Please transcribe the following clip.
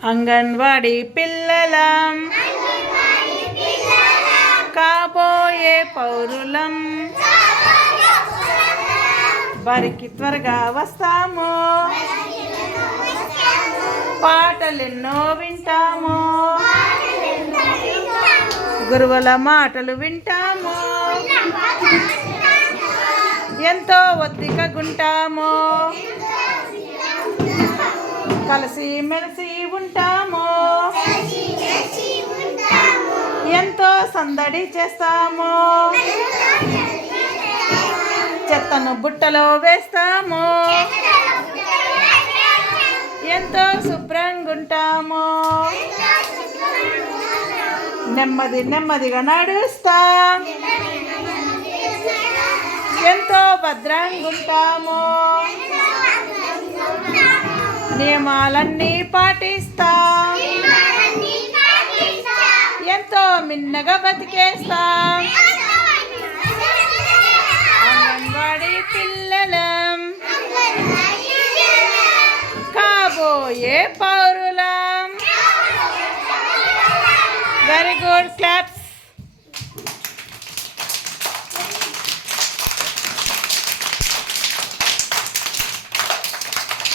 అంగన్వాడీ పిల్లలం కాబోయే పౌరులం బరికి త్వరగా వస్తాము పాటలెన్నో వింటాము గురువుల మాటలు వింటాము ఎంతో ఒత్తికగుంటాము కలిసి మెలిసి ఉంటాము ఎంతో సందడి చేస్తాము చెత్తను బుట్టలో వేస్తాము ఎంతో శుభ్రంగా ఉంటాము నెమ్మదిగా నడుస్తాం ఎంతో భద్రంగా ఉంటాము నియమాలన్నీ పాటిస్తాం ఎంతో మిన్నగా బతికేస్తాం అంగన్వాడీ పిల్లలం కాబోయే పౌరులం. Very good, claps.